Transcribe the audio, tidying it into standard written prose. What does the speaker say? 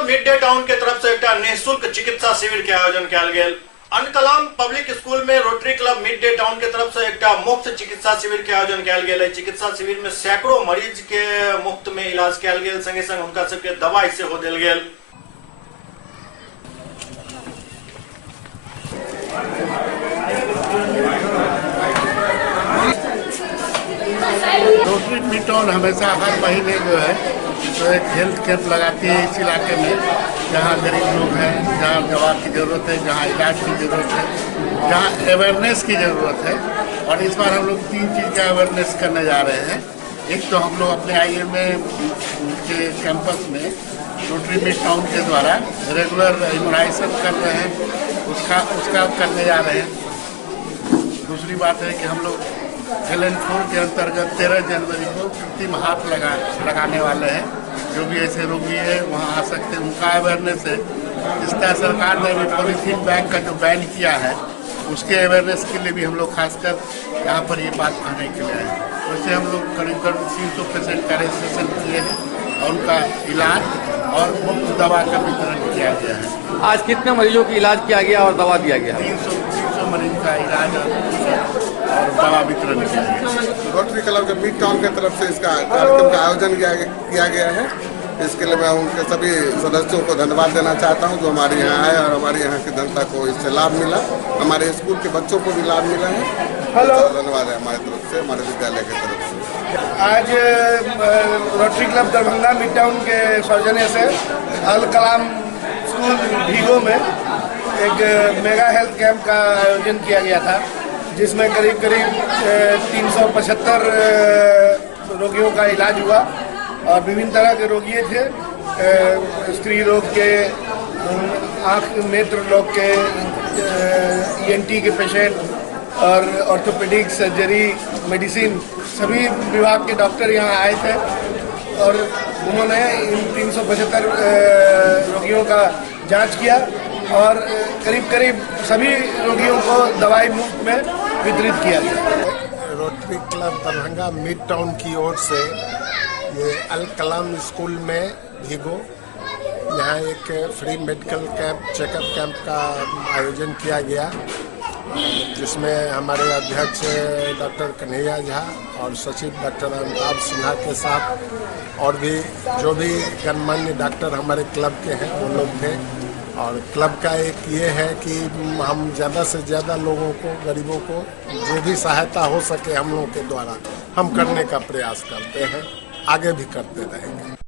Club mid day town के तरफ से एक निःशुल्क चिकित्सा शिविर के आयोजन किया गया। अनकलाम पब्लिक स्कूल में rotary club mid day town के तरफ से एक मुफ्त चिकित्सा शिविर के आयोजन किया गया। चिकित्सा शिविर में सैकड़ों मरीज के मुफ्त में इलाज किया गया, संगे संग उनका सबके दवाई से हो दिल गया। रोटरी मिड टाउन हमेशा हर महीने जो है तो एक हेल्थ कैंप लगाती है इस इलाके में, जहाँ गरीब लोग हैं, जहाँ दवा की ज़रूरत है, जहाँ इलाज की ज़रूरत है, जहाँ अवेयरनेस की ज़रूरत है। और इस बार हम लोग 3 चीज़ का अवेयरनेस करने जा रहे हैं। एक तो हम लोग अपने IMA के कैंपस में रोटरी मिड टाउन के द्वारा रेगुलर इम्यूनाइजेशन कर रहे हैं, उसका करने जा रहे हैं। दूसरी बात है कि हम लोग LN4 के अंतर्गत 13 जनवरी को कृत्रिम हाथ लगाने वाले हैं। जो भी ऐसे रोगी है वहाँ आ सकते हैं, उनका अवेयरनेस है। इस तरह सरकार ने भी पॉलीथीन बैग का जो बैन किया है उसके अवेयरनेस के लिए भी हम लोग खासकर यहाँ पर ये बात कहने के लिए आए। वैसे हम लोग करीब 300 पेशेंट का रजिस्ट्रेशन किए हैं और उनका इलाज और मुफ्त दवा का वितरण किया गया है। आज कितने मरीजों की इलाज किया गया और दवा दिया गया? 300 मरीज का इलाज और दवा वितरण किया गया। रोटरी क्लब के मिड टाउन की तरफ से इसका कार्यक्रम का आयोजन किया गया है। इसके लिए मैं उनके सभी सदस्यों को धन्यवाद देना चाहता हूं जो हमारे यहाँ आए और हमारे यहाँ की जनता को इससे लाभ मिला। हमारे स्कूल के बच्चों को भी लाभ मिला है। धन्यवाद है हमारी तरफ से, हमारे विद्यालय की तरफ से। आज rotary club Darbhanga mid town के सौजन्य से अल कलाम स्कूल भीगो में एक मेगा हेल्थ कैंप का आयोजन किया गया था, जिसमें करीब 375 रोगियों का इलाज हुआ और विभिन्न तरह के रोगी थे। स्त्री रोग के, आँख नेत्र रोग के, ENT के पेशेंट और ऑर्थोपेडिक, सर्जरी, मेडिसिन, सभी विभाग के डॉक्टर यहाँ आए थे और उन्होंने इन 375 रोगियों का जांच किया और करीब सभी रोगियों को दवाई मुफ्त में वितरित किया गया। Rotary club Darbhanga mid town की ओर से ये अल कलाम स्कूल में भीगो यहाँ एक free medical camp, checkup camp का आयोजन किया गया, जिसमें हमारे अध्यक्ष डॉक्टर कन्हैया झा और सचिव डॉक्टर अमिताभ सिन्हा के साथ और भी जो भी गणमान्य डॉक्टर हमारे क्लब के हैं वो लोग थे। और क्लब का एक ये है कि हम ज़्यादा से ज़्यादा लोगों को, गरीबों को जो भी सहायता हो सके हम लोगों के द्वारा हम करने का प्रयास करते हैं, आगे भी करते रहेंगे।